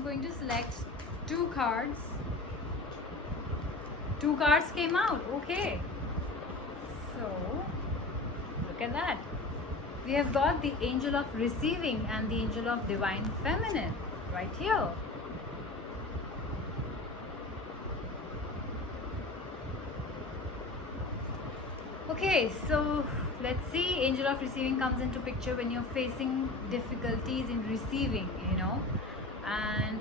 I'm going to select 2 cards. 2 cards came out. Okay. So, look at that. We have got the Angel of Receiving and the Angel of Divine Feminine right here. Okay, so let's see. Angel of Receiving comes into picture when you're facing difficulties in receiving, and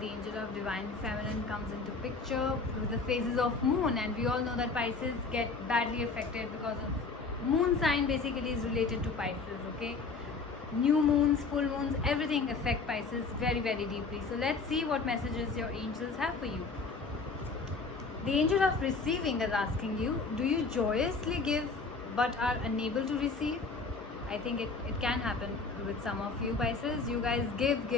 the Angel of Divine Feminine comes into picture with the phases of moon, and we all know that Pisces get badly affected because of moon sign. Basically is related to Pisces. Okay, new moons, full moons, everything affect Pisces very, very deeply. So let's see what messages your angels have for you. The Angel of Receiving is asking you, do you joyously give but are unable to receive? I think it can happen with some of you Pisces. You guys give,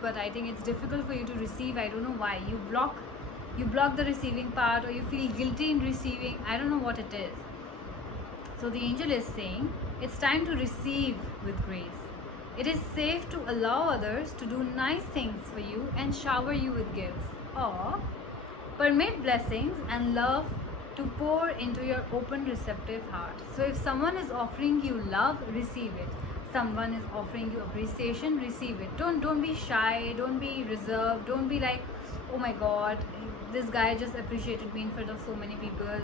but I think it's difficult for you to receive. I don't know why. You block the receiving part, or you feel guilty in receiving. I don't know what it is. So the angel is saying, it's time to receive with grace. It is safe to allow others to do nice things for you and shower you with gifts. Or permit blessings and love to pour into your open, receptive heart. So if someone is offering you love, receive it. Someone is offering you appreciation, receive it. Don't be shy, don't be reserved, don't be like, oh my god, this guy just appreciated me in front of so many people,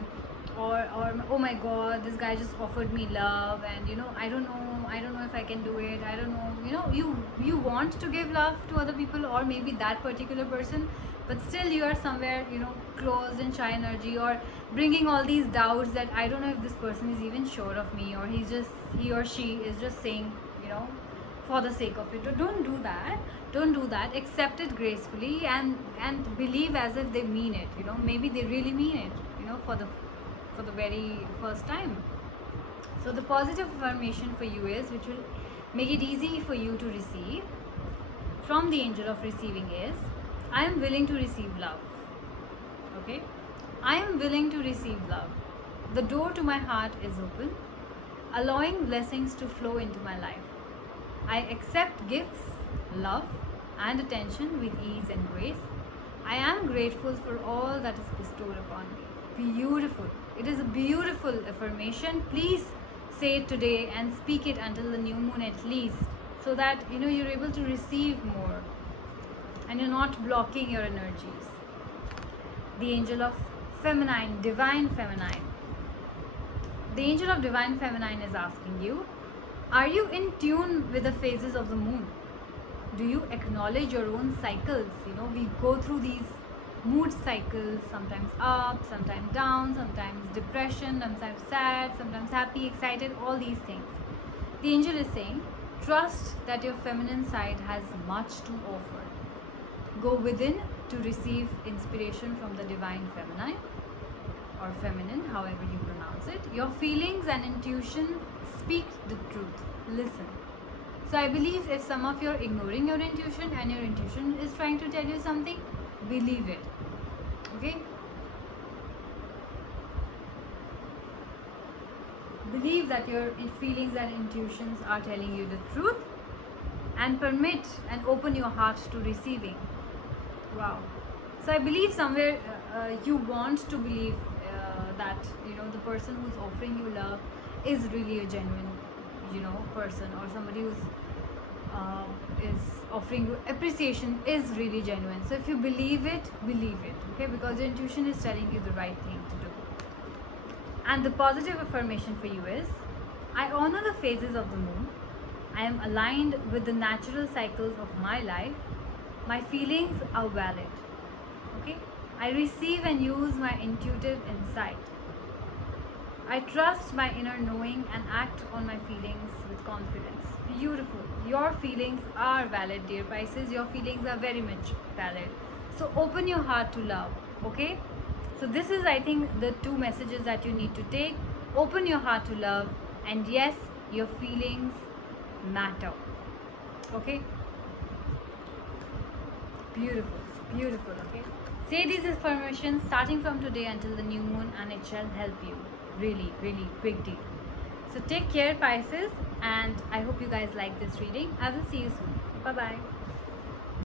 or oh my god, this guy just offered me love, and I don't know if I can do it. I don't know, you want to give love to other people, or maybe that particular person, but still you are somewhere closed and shy energy, or bringing all these doubts that I don't know if this person is even sure of me, or he or she is just saying for the sake of it. Don't do that. Accept it gracefully and believe as if they mean it. Maybe they really mean it, for the very first time. So the positive affirmation for you is, which will make it easy for you to receive from the Angel of Receiving, is, I am willing to receive love. Okay, I am willing to receive love. The door to my heart is open, allowing blessings to flow into my life. I accept gifts, love and attention with ease and grace. I am grateful for all that is bestowed upon me. Beautiful. It is a beautiful affirmation. Please say it today and speak it until the new moon at least, so that you're able to receive more and you're not blocking your energies. The Angel of Feminine, Divine Feminine. The Angel of Divine Feminine is asking you, are you in tune with the phases of the moon? Do you acknowledge your own cycles? We go through these mood cycles, sometimes up, sometimes down, sometimes depression, sometimes sad, sometimes happy, excited, all these things. The angel is saying, trust that your feminine side has much to offer. Go within to receive inspiration from the Divine Feminine, or feminine, however you pronounce it. Your feelings and intuition speak the truth. Listen. So I believe if some of you are ignoring your intuition and your intuition is trying to tell you something, believe it. Okay? Believe that your feelings and intuitions are telling you the truth, and permit and open your heart to receiving. Wow. So I believe somewhere you want to believe that the person who's offering you love is really a genuine person, or somebody who's is offering you appreciation is really genuine. So if you believe it, okay, because your intuition is telling you the right thing to do. And the positive affirmation for you is, I honor the phases of the moon. I am aligned with the natural cycles of my life. My feelings are valid. Okay, I receive and use my intuitive insight. I trust my inner knowing and act on my feelings with confidence. Beautiful. Your feelings are valid, dear Pisces. Your feelings are very much valid. So open your heart to love. Okay? So this is, I think, the 2 messages that you need to take. Open your heart to love, and yes, your feelings matter. Okay? Beautiful. Beautiful. Okay? Say these affirmations starting from today until the new moon, and it shall help you. Really, really big deal. So take care, Pisces, and I hope you guys like this reading. I will see you soon. Bye bye.